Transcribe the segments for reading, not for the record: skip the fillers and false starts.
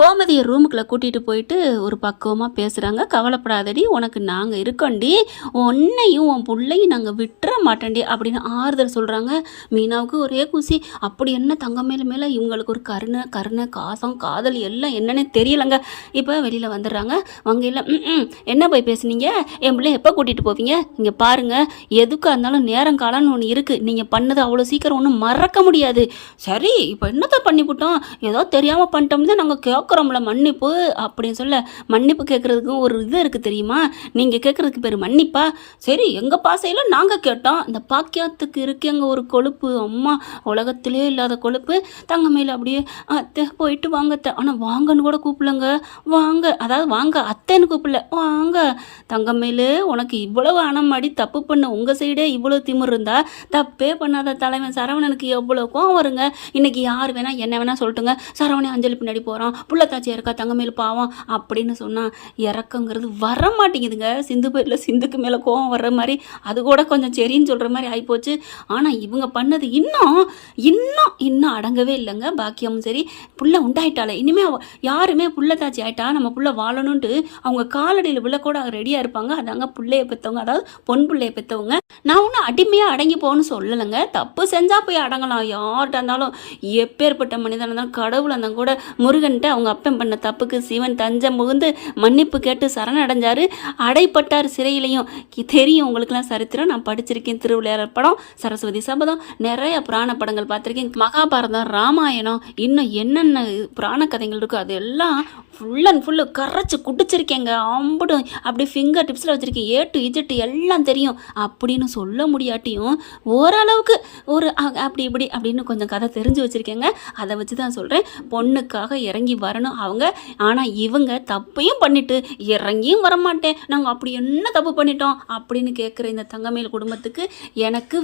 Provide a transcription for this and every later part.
கோமதியை ரூமுக்குள்ளே கூட்டிகிட்டு போயிட்டு ஒரு பக்குவமாக பேசுகிறாங்க. கவலைப்படாதடி, உனக்கு நாங்கள் இருக்கோண்டி, உன்னையும் உன் பிள்ளையும் நாங்கள் விட்டுற மாட்டேன்டி அப்படின்னு ஆறுதல் சொல்கிறாங்க. மீனாவுக்கு ஒரே குசி. அப்படி என்ன தங்க மேலே மேலே இவங்களுக்கு ஒரு கருணை கருணை காசம் காதல் எல்லாம் என்னன்னே தெரியலைங்க. இப்போ வெளியில் வந்துடுறாங்க. வங்கையில் என்ன போய் பேசுனீங்க, என் பிள்ளை எப்போ கூட்டிகிட்டு போவீங்க, இங்கே பாருங்கள் எதுக்காக இருந்தாலும் நேரம் காலம்னு ஒன்று இருக்குது, நீங்கள் பண்ணது அவ்வளோ சீக்கிரம் ஒன்றும் மறக்க முடியாது. சரி இப்போ என்னத்தை பண்ணிவிட்டோம், ஏதோ தெரியாமல் பண்ணிட்டோம்னு தான் நாங்கள் கேட்குறோம்ல மன்னிப்பு அப்படின்னு சொல்ல, மன்னிப்பு கேட்குறதுக்கும் ஒரு இது இருக்குது தெரியுமா, நீங்கள் கேட்குறதுக்கு பேர் மன்னிப்பா. சரி எங்கள் பாசையில் நாங்கள் கேட்டோம். இந்த பாக்கியத்துக்கு இருக்கேங்க ஒரு கொழுப்பு, அம்மா உலகத்திலே இல்லாத கொழுப்பு. தங்கமேல அப்படியே அத்தை போயிட்டு வாங்க அத்தை, ஆனால் வாங்கன்னு கூட கூப்பிடலங்க. வாங்க, அதாவது வாங்க அத்தைன்னு கூப்பிடல, வாங்க. தங்கமேலு உனக்கு இவ்வளவு அணமாடி தப்பு பண்ண உங்கள் சைடே இவ்வளோ திமிர் இருந்தா தப்பே பண்ணாத தலைவன் சரவணனுக்கு எவ்வளோ கோவம் வருங்க. இன்னைக்கு யார் வேணா என்ன வேணா சொல்லட்டுங்க, சரவணன் அஞ்சலி பின்னாடி போகிறான், புள்ளத்தாச்சி இருக்கா தங்கமேலு பாவம் அப்படின்னு சொன்னால் இறக்கங்கிறது வர மாட்டேங்குதுங்க. சிந்து பேரில் சிந்துக்கு மேலே கோவம் வர்ற மாதிரி அது கூட கொஞ்சம் சரின்னு சொல்கிற மாதிரி ஆகிப்போச்சு. ஆனால் இவங்க பண்ணது இன்னும் இன்னும் இன்னும் அடங்கவே இல்லைங்க. பாக்கியமும் சரி, புள்ள உண்டாயிட்டாலே இனிமேல் யாருமே புள்ளத்தாச்சி ஆயிட்டா நம்ம புள்ள வாழணுன்ட்டு அவங்க காலடியில் விழக்கூட ரெடியாக இருப்பாங்க. அதாங்க பிள்ளைய பெற்றவங்க, அதாவது பொன் பிள்ளைய பெற்றவங்க. நான் ஒன்றும் அடிமையாக அடங்கி போகணும்னு சொல்லலைங்க. தப்பு செஞ்சால் போய் அடங்கலாம், யார்கிட்ட இருந்தாலும் எப்பேற்பட்ட மனிதனாக இருந்தாலும் கடவுள் இருந்தால் கூட முருகன்ட்ட அவங்க அப்பன் பண்ண தப்புக்கு சிவன் தஞ்சம் புகுந்து மன்னிப்பு கேட்டு சரணடைஞ்சாரு, அடைப்பட்டார் சிறையிலையும். தெரியும் உங்களுக்குலாம் சரித்திரம், நான் படிச்சிருக்கேன். திருவிளையாடல் படம், சரஸ்வதி சபதம், நிறைய புராண படங்கள் பார்த்துருக்கேன். மகாபாரதம், ராமாயணம், இன்னும் என்னென்ன புராண கதைகள் இருக்கோ அதெல்லாம் ஃபுல் அண்ட் ஃபுல்லு கரைச்சி குடிச்சிருக்கேங்க. அம்புடு அப்படி ஃபிங்கர் டிப்ஸில் வச்சுருக்கேன். ஏ டு இஜெட்டு எல்லாம் தெரியும் அப்படின்னு சொல்ல முடியாட்டியும் ஓரளவுக்கு ஒரு அப்படி இப்படி அப்படின்னு கொஞ்சம் கதை தெரிஞ்சு வச்சுருக்கேங்க. அதை வச்சு தான் சொல்கிறேன், பொண்ணுக்காக இறங்கி வரணும் அவங்க. ஆனால் இவங்க தப்பையும் பண்ணிட்டு இறங்கியும் வரமாட்டேன், நாங்கள் அப்படி என்ன தப்பு பண்ணிட்டோம் அப்படின்னு கேட்குற இந்த தங்கமேல் குடும்பத்துக்கு எனக்கு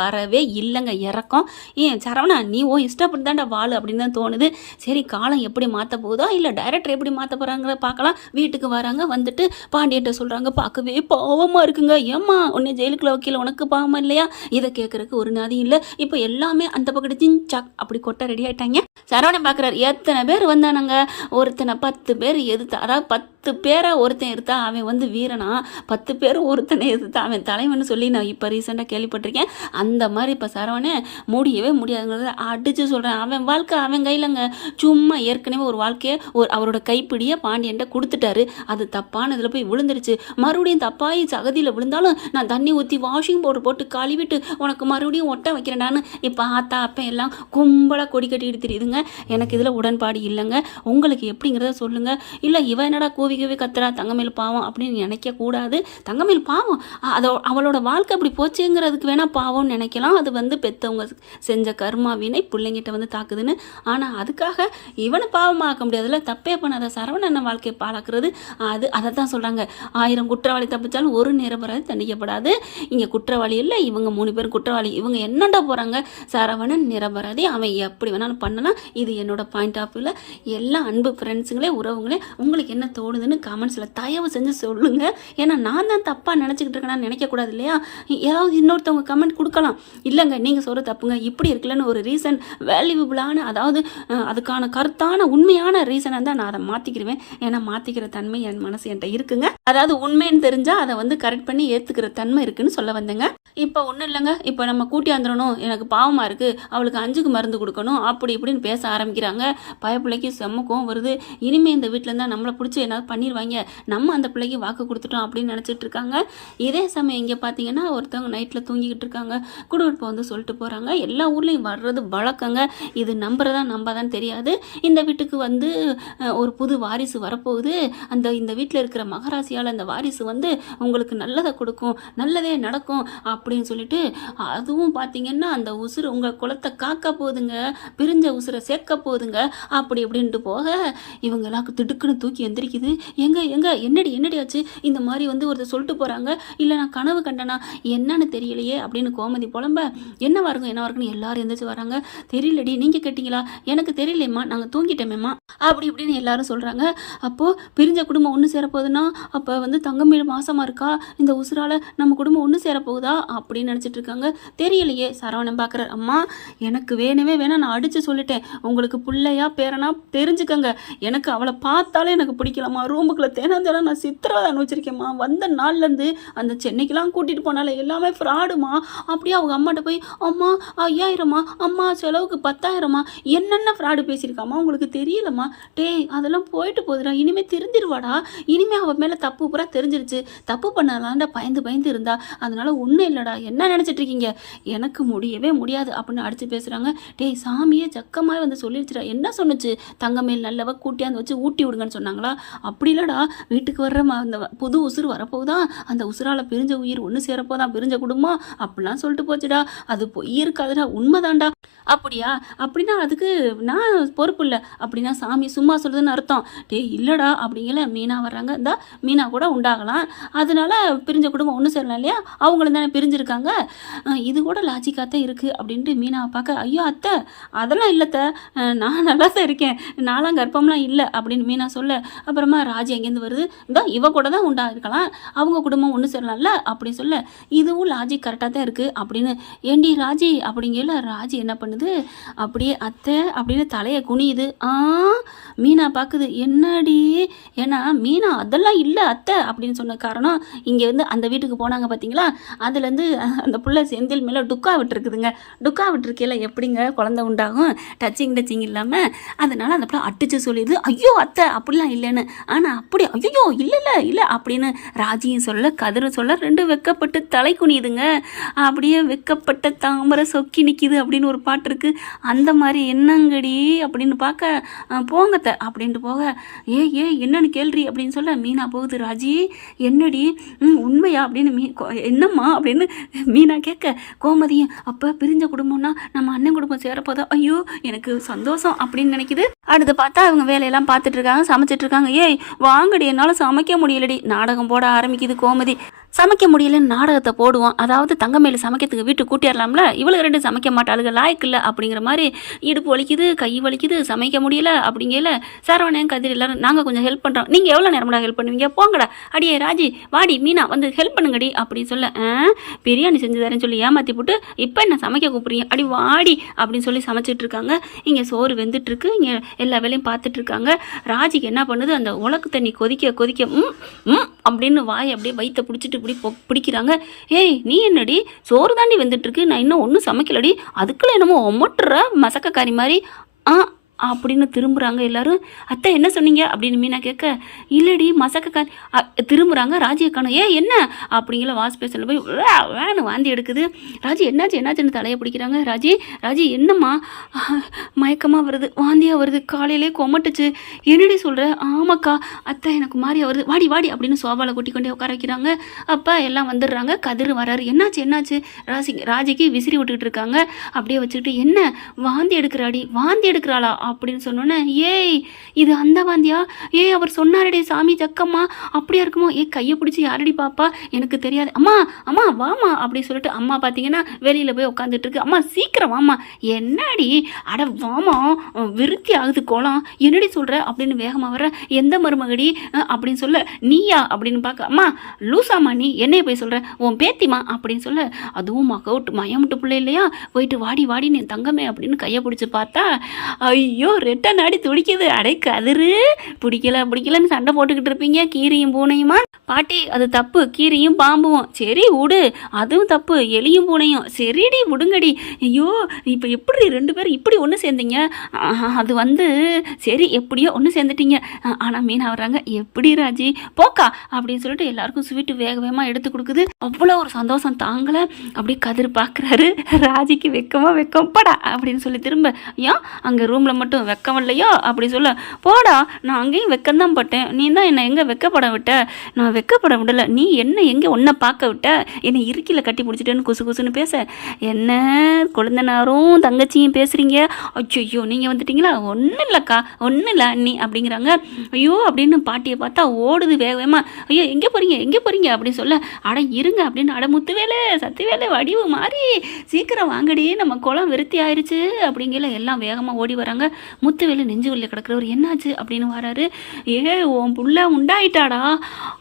வரவே இல்லைங்க இறக்கம். ஏன் சரவணா நீ இஷ்டப்பட்டு தாண்டா வாழு அப்படின்னு தான் தோணுது. சரி காலம் எப்படி மாற்ற போதோ இல்லை டைரக்டர் எப்படி மாற்ற போகிறாங்க பார்க்கலாம். வீட்டுக்கு வராங்க, வந்துட்டு பாண்டியன்ட்ட சொல்கிறாங்க, பார்க்கவே பாவமாக இருக்குங்க, ஏம்மா உன்னை ஜெயிலுக்குள்ள வைக்கல, உனக்கு பாவமாக இல்லையா. இதை கேட்குறதுக்கு ஒரு நாதி இல்லை. இப்போ எல்லாமே அந்த பக்கத்து சின்சாக் அப்படி கொட்ட ரெடி ஆகிட்டாங்க. சரவணன் பார்க்குறாரு, எத்தனை பேர் வந்தானுங்க, ஒருத்தனை 10 பேர் எதிர்த்தா, அதாவது 10 பேரை ஒருத்தன் எடுத்தா அவன் வீரனா, 10 பேர் ஒருத்தனை எதிர்த்தா அவன் தலைவன்னு சொல்லி நான் இப்போ ரீசெண்டாக கேள்விப்பட்டிருக்கேன். அந்த மாதிரி இப்போ சரவணே முடியவே முடியாதுங்கிறத அடித்து சொல்கிறேன். அவன் வாழ்க்கை அவன் கையிலங்க. சும்மா ஏற்கனவே ஒரு வாழ்க்கையை அவரோட கைப்பிடியை பாண்டியன்ட்ட கொடுத்துட்டாரு. அது தப்பான இதில் போய் விழுந்துருச்சு. மறுபடியும் தப்பாகி சகதியில் விழுந்தாலும் நான் தண்ணி ஊற்றி வாஷிங் பவுடர் போட்டு கழுவிட்டு உனக்கு மறுபடியும் ஒட்ட வைக்கிறேன்டான்னு இப்போ ஆத்தா அப்பன் எல்லாம் கும்பலாக கொடி கட்டிட்டு தெரியுதுங்க. எனக்கு இதில் உடன்பாடு இல்லைங்க. உங்களுக்கு எப்படிங்கிறத சொல்லுங்கள். இல்லை இவன் என்னடா கூவி கூவி கத்துறா தங்கமேல் பாவம் அப்படின்னு நினைக்கக்கூடாது. தங்கமேல் பாவம், அவளோட வாழ்க்கை அப்படி போச்சுங்கிறதுக்கு வேணால் பாவம்னு நினைக்கலாம். அது பெற்றவங்க செஞ்ச கர்மா வினை பிள்ளைங்கிட்ட தாக்குதுன்னு. ஆனால் அதுக்காக இவனை பாவமாக்க முடியாதுல்ல. தப்பே பண்ணாத சரவணன் வாழ்க்கையை பாழாக்குறது அதை தான் சொல்கிறாங்க. 1000 குற்றவாளி தப்பிச்சாலும் ஒரு நிரபராதி தண்டிக்கப்படாது. இங்கே குற்றவாளி இல்லை, இவங்க 3 பேரும் குற்றவாளி. இவங்க என்னண்டா போகிறாங்க, சரவணன் நிரபராதி, அவன் எப்படி வேணாலும் பண்ணலாம். இது என்னோட பாயிண்ட் ஆஃப் வியூவில். எல்லா அன்பு ஃப்ரெண்ட்ஸுங்களே உறவுங்களே உங்களுக்கு என்ன தோணுதுன்னு கமெண்ட்ஸில் தயவு செஞ்சு சொல்லுங்கள். ஏன்னா நான் தான் தப்பாக நினச்சிக்கிட்டு இருக்கேன்னு நினைக்கக்கூடாது இல்லையா. ஏதாவது இன்னொருத்தவங்க கமெண்ட் கொடுக்கலாம், இல்லைங்க நீங்கள் சொல்கிற தப்புங்க இப்படி இருக்குல்லன்னு ஒரு ரீசன், வேல்யூபிளான அதாவது அதுக்கான கருத்தான உண்மையான ரீசனை தான் நான் அதை மாற்றிக்கிடுவேன். ஏன்னா மாற்றிக்கிற தன்மை என் மனசு என்கிட்ட இருக்குங்க. அதாவது உண்மைன்னு தெரிஞ்சால் அதை கரெக்ட் பண்ணி ஏற்றுக்கிற தன்மை இருக்குன்னு சொல்ல வந்தேங்க. இப்போ ஒன்றும் இல்லைங்க, இப்போ நம்ம கூட்டி வந்துடணும், எனக்கு பாவமாக இருக்குது, அவளுக்கு 5க்கு மருந்து கொடுக்கணும் அப்படி இப்படின்னு பேச ஆரம்பிக்கிறாங்க. பயப்பிள்ளைக்கு செம்மக்கும் வருது. இனிமேல் இந்த வீட்டில் இருந்தால் நம்மளை பிடிச்சி என்ன பண்ணிடுவாங்க, நம்ம அந்த பிள்ளைக்கு வாக்கு கொடுத்துட்டோம் அப்படின்னு நினச்சிட்டு இருக்காங்க. இதே சமயம் இங்கே பார்த்தீங்கன்னா ஒருத்தவங்க நைட்டில் தூங்கிக்கிட்டு இருக்காங்க. குடும்பத்தை சொல்லிட்டு போகிறாங்க. எல்லா ஊர்லேயும் வர்றது வழக்கங்க. இது நம்பதான் தெரியாது. இந்த வீட்டுக்கு ஒரு புது வாரிசு வரப்போகுது. இந்த வீட்டில் இருக்கிற மகராசியால் அந்த வாரிசு உங்களுக்கு நல்லதை கொடுக்கும், நல்லதே நடக்கும் அப்படின்னு சொல்லிட்டு, அதுவும் பார்த்தீங்கன்னா அந்த உசுறு உங்கள் குலத்தை காக்க போகுதுங்க, பிரிஞ்ச உசுரை சேர்க்க போகுதுங்க அப்படி இப்படின்ட்டு போக இவங்கெல்லாம் திடுக்குன்னு தூக்கி எந்திரிக்குது. என்னடி ஆச்சு, இந்த மாதிரி ஒருத்தர் சொல்லிட்டு போகிறாங்க, இல்லை நான் கனவு கண்டனா என்னன்னு தெரியலையே அப்படின்னு கோமதி புலம்ப, என்னவா இருக்குன்னு எல்லாரும் எந்திரிச்சு வராங்க. தெரியலடி, நீங்கள் கேட்டீங்களா, எனக்கு தெரியலையம்மா, நாங்கள் தூங்கிட்டோமேம்மா அப்படி இப்படின்னு எல்லாரும் சொல்கிறாங்க. அப்போது பிரிஞ்ச குடும்பம் ஒன்று சேரப்போகுதுன்னா அப்போ தங்கமேல் மாசமாக இருக்கா, இந்த உசுரால் நம்ம குடும்பம் ஒன்று சேரப்போகுதா அப்படின்னு நினச்சிட்டு இருக்காங்க. தெரியலையே. சரவணன் பார்க்குறார், அம்மா எனக்கு வேணவே வேணாம், நான் அடித்து சொல்லிட்டேன், உங்களுக்கு பிள்ளையா பேரனா தெரிஞ்சுக்கங்க, எனக்கு அவளை பார்த்தாலே எனக்கு பிடிக்கலம்மா. ரூமுக்குள்ளே தேனாந்தேனா நான் சித்திரவதை அனுபவிச்சிருக்கேம்மா. வந்த நாள்லேருந்து அந்த சென்னைக்கெலாம் கூட்டிகிட்டு போனாலே எல்லாமே ஃப்ராடுமா. அப்படியே அவங்க அம்மாட்ட போய் அம்மா 5000ம்மா, அம்மா செலவுக்கு 10,000ம்மா, என்னென்ன ஃப்ராடு பேசியிருக்காம்மா உங்களுக்கு தெரியலம்மா. டேய் அதெல்லாம் போயிட்டு போகுதுடா, இனிமேல் திருந்திருவாடா. இனிமேல் அவள் மேலே தப்பு பூரா தெரிஞ்சிருச்சு. தப்பு பண்ணலான்டா பயந்து பயந்து இருந்தா, அதனால ஒன்றும் இல்லைடா, என்ன நினச்சிட்டு இருக்கீங்க, எனக்கு முடியவே முடியாது அப்படின்னு அடித்து பேசுகிறாங்க. டேய் சாமியே ஜக்கமாக வந்து சொல்லிடுச்சுடா. என்ன சொன்னுச்சு, தங்கமேல் நல்லவ கூட்டியாந்து வச்சு ஊட்டி விடுங்கன்னு சொன்னாங்களா? அப்படி இல்லைடா, வீட்டுக்கு வர்ற அந்த புது உசுறு வரப்போதான், அந்த உசுரால் பிரிஞ்ச உயிர் ஒன்று சேரப்போதான், பிரிஞ்ச குடும்பம் அப்படிலாம் சொல்லிட்டு போச்சுடா. அது பொய் இருக்காதுடா, உண்மைதான்டா. அப்படியா? அப்படின்னா அதுக்கு நான் பொறுப்பு இல்லை அப்படின்னா சாமி சும்மா சொல்லுதுன்னு அர்த்தம். டேய் இல்லைடா அப்படிங்கல. மீனா வர்றாங்க, இந்த மீனா கூட உண்டாகலாம், அதனால பிரிஞ்ச குடும்பம் ஒன்று சேரலாம் இல்லையா, அவங்களும் தானே பிரிஞ்சிருக்காங்க, இது கூட லாஜிக்காக தான் இருக்குது அப்படின்ட்டு மீனாவை பார்க்க, ஐயோ அத்தை அதெல்லாம் இல்லைத்த, நான் நல்லா தான் இருக்கேன், நான்லாம் கர்ப்பம்லாம் இல்லை அப்படின்னு மீனா சொல்ல, அப்புறமா ராஜி அங்கேருந்து வருது, இந்த இவ கூட தான் உண்டா இருக்கலாம், அவங்க குடும்பம் ஒன்று சேரலாம்ல அப்படி சொல்ல, இதுவும் லாஜிக் கரெக்டாக தான் இருக்குது அப்படின்னு. ஏண்டி ராஜி அப்படிங்கல. ராஜி என்ன பண்ணுது, அப்படியே அத்தை அப்படின்னு தலையை குனியுது. மீனா பார்க்குது, என்னடி, ஏன்னா மீனா அதெல்லாம் இல்லை அத்தை அப்படின்னு சொன்ன காரணம், இங்கே வந்து அந்த வீட்டுக்கு போனாங்க பார்த்தீங்களா, அதுலேருந்து அந்த புள்ள செந்தில் மேலே டுக்கா விட்டுருக்குதுங்க. டுக்கா விட்டுருக்கையில எப்படிங்க குழந்தை உண்டாகும், டச்சிங் இல்லாமல், அதனால் அந்த பிள்ளை அடிச்சு சொல்லிடுது, ஐயோ அத்தை அப்படிலாம் இல்லைன்னு. ஆனால் அப்படி ஐயோ இல்லை அப்படின்னு ராஜியும் சொல்ல கதிரும் சொல்ல, ரெண்டும் வெக்கப்பட்டு தலை குனியுதுங்க. அப்படியே வெக்கப்பட்ட தாமரை சொக்கி நிற்கிது அப்படின்னு ஒரு பாட்டு இருக்குது, அந்த மாதிரி என்னங்கடி அப்படின்னு பார்க்க, போங்கத்த அப்படின்ட்டு போக, ஏ என்னன்னு கேள்றி அப்படின்னு சொல்ல மீனா போகுது. ராஜி என்னடி உண்மையா அப்படின்னு என்னம்மா அப்படின்னு மீனா கேட்க, கோமதியும் அப்போ பிரிஞ்ச குடும்பம்னா நம்ம அண்ணன் குடும்பம் சேரப்போதா, ஐயோ எனக்கு சந்தோஷம் அப்படின்னு நினைக்குது. அடுத்து பார்த்தா அவங்க வேலையெல்லாம் பார்த்துட்டு இருக்காங்க, சமைச்சிட்டு இருக்காங்க. ஏய் வாங்கடி, என்னால் சமைக்க முடியலடி. நாடகம் போட ஆரம்பிக்குது கோமதி. சமைக்க முடியலன்னு நாடகத்தை போடுவோம், அதாவது தங்கமேலு சமைக்கிறதுக்கு வீட்டுக்கு கூட்டிடலாம்ல, இவளுக்கு ரெண்டு சமைக்க மாட்டாளுங்க, லாய்க்கு இல்லை அப்படிங்கிற மாதிரி, இடுப்பு வலிக்குது கை வலிக்குது சமைக்க முடியல அப்படிங்கல. சரவணன் கதிர் எல்லாரும் நாங்கள் கொஞ்சம் ஹெல்ப் பண்ணுறோம், நீங்கள் எவ்வளோ நேரம்டா ஹெல்ப் பண்ணுவீங்க, போங்கடா, அடியே ராஜி வாடி மீனா வந்து ஹெல்ப் பண்ணுங்கடி அப்படின்னு சொல்ல, பிரியாணி செஞ்சு தரேன்னு சொல்லி ஏமாற்றி போட்டு இப்போ என்ன சமைக்க கூப்பிட்றீங்க, அடி வாடி அப்படின்னு சொல்லி சமைச்சிட்டு இருக்காங்க. இங்கே சோறு வெந்துட்டுருக்கு, இங்கே எல்லா வேலையும் பார்த்துட்டு இருக்காங்க. ராஜிக்கு என்ன பண்ணுது, அந்த உலக்கு தண்ணி கொதிக்க கொதிக்க அப்படின்னு வாய் அப்படியே வயிற்ற பிடிச்சிட்டு பிடிக்கிறாங்க. ஏய் நீ என்னடி சோறு தாண்டி வந்துட்டுருக்கு, நான் இன்னும் ஒன்றும் சமைக்கலடி, அதுக்குள்ள என்னமோ ஒமட்டுற மசக்கக்காரி மாதிரி அப்படின்னு திரும்புகிறாங்க எல்லாரும். அத்தை என்ன சொன்னீங்க அப்படின்னு மீனா கேட்க, இல்லடி மசக்கக்காரி திரும்புகிறாங்க. ராஜியை காணும். என்ன அப்படிங்கிற வாஷ் பேசல போய் வேணும் வாந்தி எடுக்குது. ராஜி என்னாச்சுன்னு தலையை பிடிக்கிறாங்க. ராஜி என்னம்மா, மயக்கமாக வருது, வாந்தியாக வருது, காலையிலே கொமட்டுச்சு, என்னடி சொல்கிற, ஆமாக்கா அத்தை எனக்கு மாதிரியா வருது, வாடி அப்படின்னு சோபாவில் கூட்டி கொண்டே உட்கார வைக்கிறாங்க. அப்போ எல்லாம் வந்துடுறாங்க. கதிர் வராரு. என்னாச்சு ராஜிக்கு விசிறி விட்டுக்கிட்டு இருக்காங்க. அப்படியே வச்சுக்கிட்டு, என்ன வாந்தி எடுக்கிறாளா அப்படின்னு சொன்னோன்னே, ஏய் இது அந்த வாந்தியா, ஏய் அவர் சொன்னாரடே சாமி ஜக்கம்மா, அப்படியா இருக்குமோ, கையை பிடிச்சி யாரடி பாப்பா எனக்கு தெரியாது, அம்மா வாமா அப்படி சொல்லிட்டு, அம்மா பார்த்தீங்கன்னா வெளியில் போய் உட்காந்துட்டு இருக்கு. அம்மா சீக்கிரம் வாமா, என்னடி அட வாமா விருத்தி ஆகுது கோலம், என்னடி சொல்கிற அப்படின்னு வேகமாக வர, எந்த மருமகடி அப்படின்னு சொல்ல, நீயா அப்படின்னு பார்க்க, அம்மா லூசாமா நீ என்னைய போய் சொல்கிற, உன் பேத்திமா அப்படின்னு சொல்ல, அதுவும் மயமுட்டு பிள்ளை இல்லையா, போயிட்டு வாடி நீ தங்கமே அப்படின்னு கையை பிடிச்சி பார்த்தா, ஐயோ ரெட்டை நாடி துடிக்குது. அடை கதிரு பிடிக்கலன்னு சண்டை போட்டுக்கிட்டு இருப்பீங்க கீரியும் பூனையுமா, பாட்டி அது தப்பு, கீரியும் பாம்பும் சரி விடு, அதுவும் தப்பு, எலியும் பூனையும் சரிடி விடுங்கடி, ஐயோ இப்போ எப்படி ரெண்டு பேரும் இப்படி ஒன்று சேர்ந்தீங்க, அது வந்து சரி எப்படியோ ஒன்று சேர்ந்துட்டீங்க. ஆனால் மீனா வர்றாங்க, எப்படி ராஜி போக்கா அப்படின்னு சொல்லிட்டு எல்லாருக்கும் ஸ்வீட்டு வேகமாக எடுத்து கொடுக்குது. அவ்வளோ ஒரு சந்தோஷம் தாங்கலை. அப்படியே கதிர் பார்க்குறாரு. ராஜிக்கு வெக்கம் படா அப்படின்னு சொல்லி திரும்ப, ஏன் அங்கே ரூமில் மட்டும் வெக்கம் இல்லையோ அப்படி சொல்ல, போடா நான் அங்கேயும் வெக்கம்தான் பட்டேன், நீ தான் என்னை எங்கே வெக்கப்பட விட்ட, நான் வெக்கப்பட விடலை, நீ என்ன எங்கே ஒன்றை பார்க்க விட்ட, என்னை இருக்கியில் கட்டி பிடிச்சிட்டேன்னு குசுன்னு பேச, என்ன கொழுந்தனாரும் தங்கச்சியும் பேசுகிறீங்க, ஐயோ நீங்கள் வந்துட்டீங்களா, ஒன்றும் இல்லைக்கா ஒன்றும் இல்லை அண்ணி அப்படிங்கிறாங்க. ஐயோ அப்படின்னு பாட்டியை பார்த்தா ஓடுது வேகமாக, ஐயோ எங்கே போகிறீங்க அப்படின்னு சொல்ல, அட இருங்க அப்படின்னு, அட முத்துவேலை சத்துவேலை வடிவு மாறி சீக்கிரம் வாங்கடி நம்ம குளம் விருத்தி ஆயிடுச்சு அப்படிங்கிற எல்லாம் வேகமாக ஓடி வராங்க. முத்துவேலு நெஞ்சு வலியில் கிடக்குறவர் என்னாச்சு அப்படின்னு வராரு. உன் புள்ள உண்டாயிட்டாடா.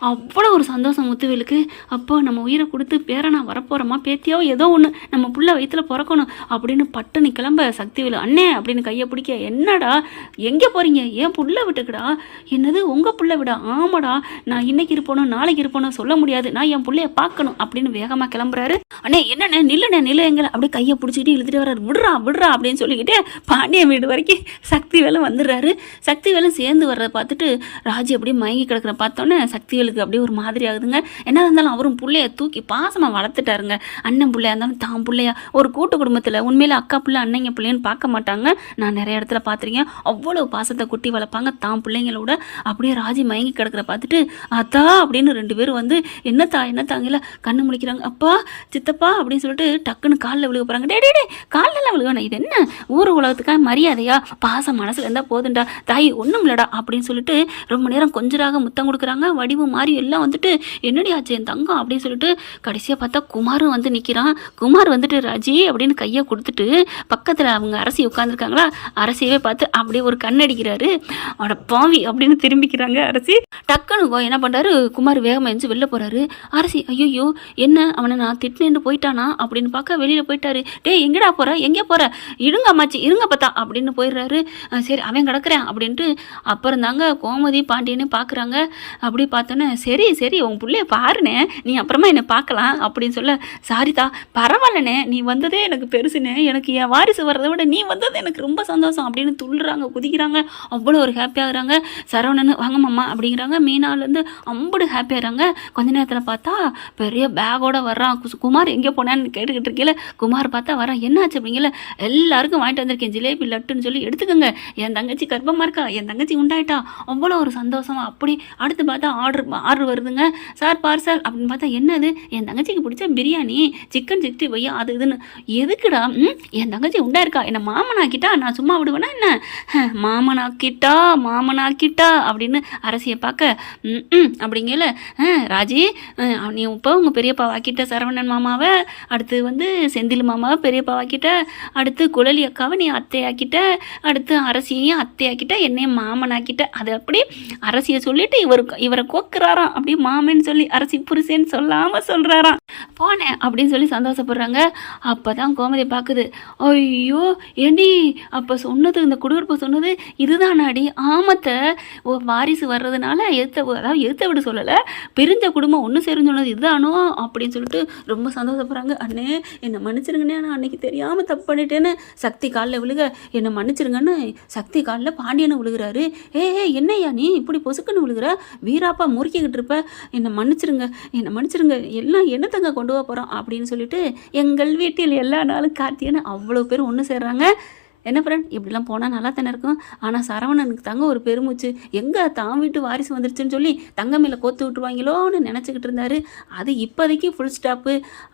அவ்வளோ ஒரு சந்தோஷம் முத்துவேலுக்கு. அப்போ நம்ம உயிரை கொடுத்து பேரனா வரப்போகிறோமா, பேத்தியோ ஏதோ ஒன்று நம்ம புள்ள வயிற்றுல பிறக்கணும் அப்படின்னு பட்டுன்னு கிளம்ப சக்திவேலு அண்ணே அப்படின்னு கையை பிடிக்க, என்னடா எங்கே போகிறீங்க, ஏன் புள்ள விட்டுக்குடா. என்னது உங்கள் புள்ள விடா? ஆமாடா, நான் இன்னைக்கு இருப்போனோ நாளைக்கு இருப்போனோ சொல்ல முடியாது, நான் என் பிள்ளைய பார்க்கணும் அப்படின்னு வேகமாக கிளம்புறாரு. அண்ணே என்னண்ணே நில்லுண்ணே எங்களை அப்படியே கையை பிடிச்சிக்கிட்டு இழுத்துட்டு வர்றாரு. விடுறா அப்படின்னு சொல்லிக்கிட்டே பாண்டியன் வீடு வரைக்கும் சக்திவேலும் வந்துடுறாரு. சக்திவேலும் சேர்ந்து வர்றதை பார்த்துட்டு ராஜி அப்படியே மயங்கி கிடக்கிற பார்த்தோன்னே சக்திவேலுக்கு அப்படியே ஒரு மாதிரி ஆகுதுங்க. என்ன இருந்தாலும் அவரும் பிள்ளைய தூக்கி பாசமாக வளர்த்துட்டாருங்க. அண்ணன் பிள்ளையா இருந்தாலும் தான் பிள்ளையா, ஒரு கூட்டு குடும்பத்தில் உண்மையில அக்கா பிள்ளை அண்ணங்க பிள்ளைன்னு பார்க்க மாட்டாங்க. நான் நிறைய இடத்துல பார்த்துருக்கேன். அவ்வளோ பாசத்தை குட்டி வளர்ப்பாங்க தான் பிள்ளைங்களோட. அப்படியே ராஜி மயங்கி கிடக்கிற பார்த்துட்டு அத்தா அப்படின்னு 2 பேரும் வந்து என்னத்தாங்கல கண்ணு முழிக்கிறாங்க. அப்பா சித்தப்பா அப்படின்னு சொல்லிட்டு டக்குன்னு காலில் விழுக போகிறாங்க. டே காலிலெல்லாம் விழுகணும், இது என்ன ஊர் உலகத்துக்காக மரியாதையா, பாசம் மனசில் இருந்தால் போதுண்டா, தாய் ஒன்றும் இல்லடா அப்படின்னு சொல்லிட்டு ரொம்ப நேரம் கொஞ்சராக முத்தம் கொடுக்குறாங்க. வடிவு மாறி எல்லாம் வந்துட்டு என்னடி ஆச்சு என் தங்கம் அப்படின்னு சொல்லிட்டு கடைசியாக பார்த்தா குமாரும் வந்து நிற்கிறான். குமார் வந்துட்டு ராஜி அப்படின்னு கையை கொடுத்துட்டு பக்கத்தில் அவங்க அரசி உட்காந்துருக்காங்களா, அரசியவே பார்த்து அப்படியே ஒரு கண்ணடிக்கிறாரு. அவட பாவி அப்படின்னு திரும்பிக்கிறாங்க அரசி. டக்குன்னு என்ன பண்ணுறாரு குமார் வேகமாக எழுந்து வெளில போகிறாரு. அரசி ஐயோ என்ன அவனை நான் திட்டினு போயிட்டானா அப்படின்னு பார்க்க வெளியில் போயிட்டாரு. டே எங்கடா போகிற, எங்கே போகிற, இருங்க அம்மாச்சி இருங்க பார்த்தா அப்படின்னு போயிடுறாரு. சரி அவன் கிடக்குறேன் அப்படின்ட்டு அப்புறம் தாங்க கோமதி பாண்டியன்னு பார்க்குறாங்க. அப்படி பார்த்தோன்னே சரி உன் பிள்ளைய பாருனே, நீ அப்புறமா என்னை பார்க்கலாம் அப்படின்னு சொல்ல, சாரிதா பரவாயில்லண்ணே, நீ வந்ததே எனக்கு பெருசுனே, எனக்கு என் வாரிசு வர்றதை விட நீ வந்தது எனக்கு ரொம்ப சந்தோஷம் அப்படின்னு துள்ளுறாங்க குதிக்கிறாங்க. அவ்வளோ ஒரு ஹாப்பியாகிறாங்க. சரவணன் வாங்க மாமா அப்படிங்கிறாங்க. மீனாலேருந்து அம்புடு ஹாப்பியாகிறாங்க. கொஞ்ச நேரத்தில் பார்த்தா பெரிய பேக்கோட வர்றான். குமார் எங்கே போனான்னு கேட்டுக்கிட்டு இருக்கீங்கள, குமார் பார்த்தா வரான். என்னாச்சு அப்படிங்கல, எல்லாருக்கும் வாங்கிட்டு வந்திருக்கேன் ஜிலேபி லட்டுன்னு சொல்லி எடுத்துக்கோங்க, என் தங்கச்சி கர்ப்பமாக இருக்கா, என் தங்கச்சி உண்டாயிட்டா. அவ்வளோ ஒரு சந்தோஷமா. அப்படி அடுத்து பார்த்தா ஆர்டர் வருதுங்க. சார் பார்சல் அப்படின்னு பார்த்தா என்னது, என் தங்கச்சிக்கு பிடிச்ச பிரியாணி, சிக்கன் 65 அது இதுன்னு. எதுக்குடா, என் தங்கச்சி உண்டாயிருக்கா, என்னை மாமனாக்கிட்டா நான் சும்மா விடுவேனா என்ன, மாமனாக்கிட்டா அப்படின்னு அரசியை பார்க்க அப்படிங்கல, ராஜி நீ இப்போ உங்கள் பெரியப்பா வாக்கிட்ட சரவணன் மாமாவை, அடுத்து வந்து செந்தில் மாமாவை பெரியப்பா வாக்கிட்ட, அடுத்து குழலி அக்காவை நீ அத்தையாக்கிட்ட, அடுத்து அரசியையும் அத்தையாக்கிட்ட, என்னையும் மாமனாக்கிட்ட. அது அப்படி அரசியை சொல்லிட்டு இவரை கோக்குறாராம். அப்படி மாமன்னு சொல்லி அரசி புருஷன்னு சொல்லாமல் சொல்கிறாராம். போனேன் அப்படின்னு சொல்லி சந்தோஷப்படுறாங்க. அப்போ தான் கோமதி பார்க்குது. ஐயோ ஏண்டி அப்போ சொன்னது, இந்த குடியிருப்பு சொன்னது இதுதானாடி? ஆமத்தை வாரிசு வர்றதுனால எழுத்த விட சொல்லலை, பிரிஞ்ச குடும்பம் ஒன்று சேருன்னு சொன்னது இதுதானோ அப்படின்னு சொல்லிட்டு ரொம்ப சந்தோஷப்படுறாங்க. அண்ணே என்னை மன்னிச்சிருங்கண்ணே, நான் அன்னைக்கு தெரியாமல் தப்பு பண்ணிட்டேன்னு சக்தி காலில் விழுக, என்னை மன்னிச்சிருங்கன்னு சக்தி காலில் பாண்டியன்னு விழுகிறாரு. என்னையா நீ இப்படி பொசுக்குன்னு விழுகிற, வீராப்பா முறுக்கிக்கிட்டு இருப்ப, என்னை மன்னிச்சிருங்க எல்லாம் என்னத்தங்க கொண்டு போகிறோம் அப்படின்னு சொல்லிட்டு எங்கள் வீட்டில் எல்லா நாளும் கார்த்திகன்னு அவ்வளோ பேர் ஒன்று சேர்றாங்க. என்ன ஃப்ரெண்ட், இப்படிலாம் போனால் நல்லா தானே இருக்கும். ஆனால் சரவணனுக்கு தங்க ஒரு பெருமூச்சு, எங்கே தான் வீட்டு வாரிசு வந்துருச்சுன்னு சொல்லி தங்க மேலே கோத்து விட்டுருவாங்களோன்னு நினச்சிக்கிட்டு இருந்தாரு. அது இப்போதைக்கு ஃபுல் ஸ்டாப்பு.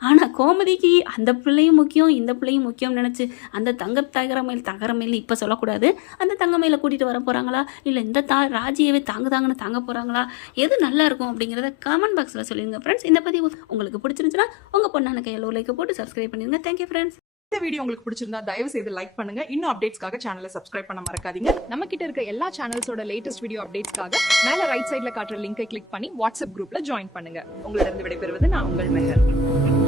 ஆனால் கோமதிக்கு அந்த பிள்ளையும் முக்கியம், இந்த பிள்ளையும் முக்கியம் நினச்சி அந்த தகரமையில் இப்போ சொல்லக்கூடாது, அந்த தங்கமையில் கூட்டிகிட்டு வர போகிறாங்களா, இல்லை இந்த ராஜியவே தாங்குதாங்கன்னு தாங்க போகிறாங்களா, எது நல்லா இருக்கும் அப்படிங்கிறத கமெண்ட் பாக்ஸில் சொல்லிடுங்க ஃப்ரெண்ட்ஸ். இந்த பதிவு உங்களுக்கு பிடிச்சிருந்துச்சுன்னா உங்கள் பொண்ணான கையில் லைக்கை போட்டு சப்ஸ்கிரைப் பண்ணிடுங்க. Thank you friends. இந்த வீடியோ உங்களுக்கு பிடிச்சிருந்தா தயவு செய்து லைக் பண்ணுங்க. இன்னும் அப்டேட்ஸ்க்காக சேனலை சப்ஸ்கிரைப் பண்ண மறக்காதீங்க. நம்ம கிட்ட இருக்க எல்லா சேனல்ஸோட லேட்டஸ்ட் வீடியோ அப்டேட்ஸ்க்காக மேல ரைட் சைடுல காட்டுற லிங்கை கிளிக் பண்ணி வாட்ஸ்அப் குரூப்ல ஜாயின் பண்ணுங்க. உங்களிடம் விடைபெறுவது நான் உங்கள் மெஹர்.